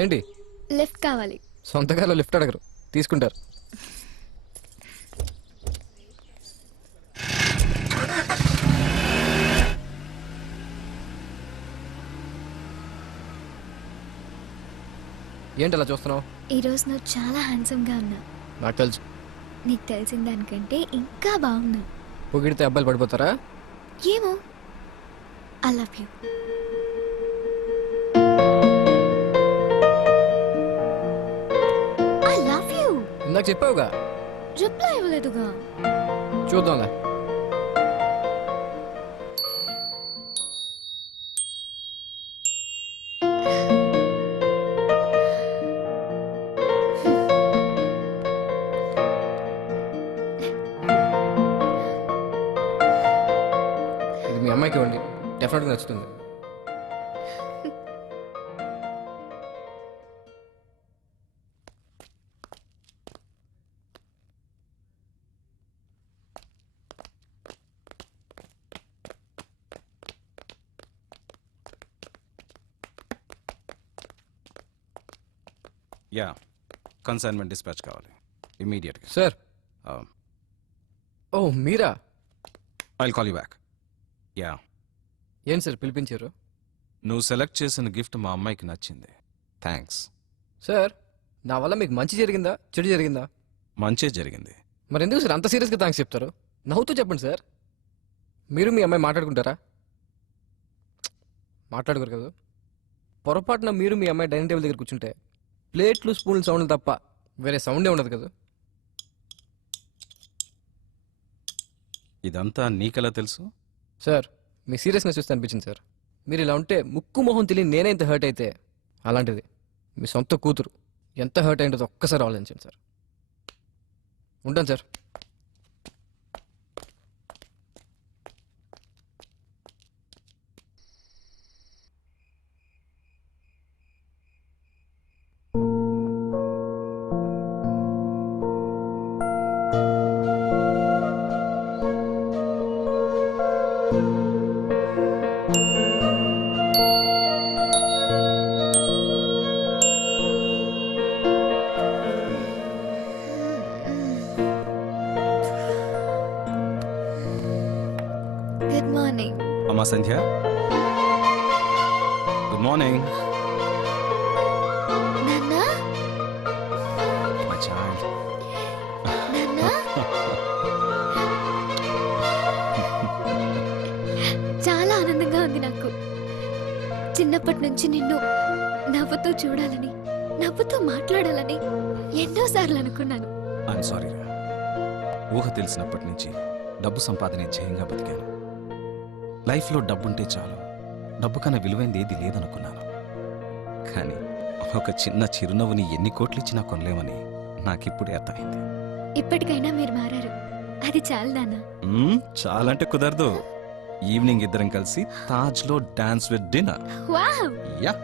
ఏంటి? లిఫ్ట్ కావాలి. సొంతకాలో లిఫ్ట్ అడగరు, తీసుకుంటారు. ఏంటి అలా చూస్తున్నావు? ఈరోజు నువ్వు చాలా హ్యాండ్సమ్గా ఉన్నావు. నాకు తెలుసు. నీకు తెలిసిన దానికంటే ఇంకా బాగున్నావు. పొగిడితే అబ్బాయిలు పడిపోతారా? ఏమో. I love you. I love you. ఇందాక చెప్పావుగా. రిప్లై ఇవ్వలేదుగా. చూద్దాంలే. ఇది మీ అమ్మాయికి ఇవ్వండి, డెఫినెట్గా నచ్చుతుంది. యా, కన్సైన్మెంట్ డిస్పాచ్ కావాలి ఇమీడియట్గా. సార్. ఓ మీరా? I'll call you back. Yeah, ఏం సార్ పిలిపించారు? నువ్వు సెలెక్ట్ చేసిన గిఫ్ట్ మా అమ్మాయికి నచ్చింది. థ్యాంక్స్. సార్, నా వల్ల మీకు మంచి జరిగిందా చెడు జరిగిందా? మంచే జరిగింది. మరి ఎందుకు సార్ అంత సీరియస్గా థ్యాంక్స్ చెప్తారు? నవ్వుతూ చెప్పండి సార్. మీరు మీ అమ్మాయి మాట్లాడుకుంటారా? మాట్లాడుకోరు కదా. పొరపాటున మీరు మీ అమ్మాయి డైనింగ్ టేబుల్ దగ్గర కూర్చుంటే ప్లేట్లు స్పూన్లు సౌండ్లు తప్ప వేరే సౌండే ఉండదు కదా. ఇదంతా నీకెలా తెలుసు? సార్, మీ సీరియస్నెస్ చూస్తే అనిపించింది సార్. మీరు ఇలా ఉంటే ముక్కు మొహం తెలియని నేనే ఇంత హర్ట్ అయితే, అలాంటిది మీ సొంత కూతురు ఎంత హర్ట్ అయిందో ఒక్కసారి ఆలోచించండి సార్. ఉంటాను సార్. Good morning. అమ్మా సంధ్య, గుడ్ మార్నింగ్. నాన్నా, మై చైల్డ్. నాన్నా. చాలా ఆనందంగా ఉంది నాకు. చిన్నప్పటి నుంచి నిన్ను నవ్వుతూ చూడాలని, నవ్వుతూ మాట్లాడాలని ఎన్నోసార్లు అనుకున్నాను. ఐఎమ్ సారీ రా. ఊహ తెలిసినప్పటి నుంచి డబ్బు సంపాదనే ధ్యేయంగా బతికాను. లైఫ్లో డబ్బుంటే చాలు, డబ్బు కన్నా విలువైంది ఏది లేదనుకున్నాను. కానీ ఒక చిన్న చిరునవ్వుని ఎన్ని కోట్లు ఇచ్చినా కొనలేమని నాకిప్పుడే అర్థమైంది. ఇప్పటికైనా మీరు మారారు, అది చాలు నాన్నా. చాలంటే కుదరదు. ఈవినింగ్ ఇద్దరం కలిసి తాజ్లో dance with dinner. Wow. Yeah.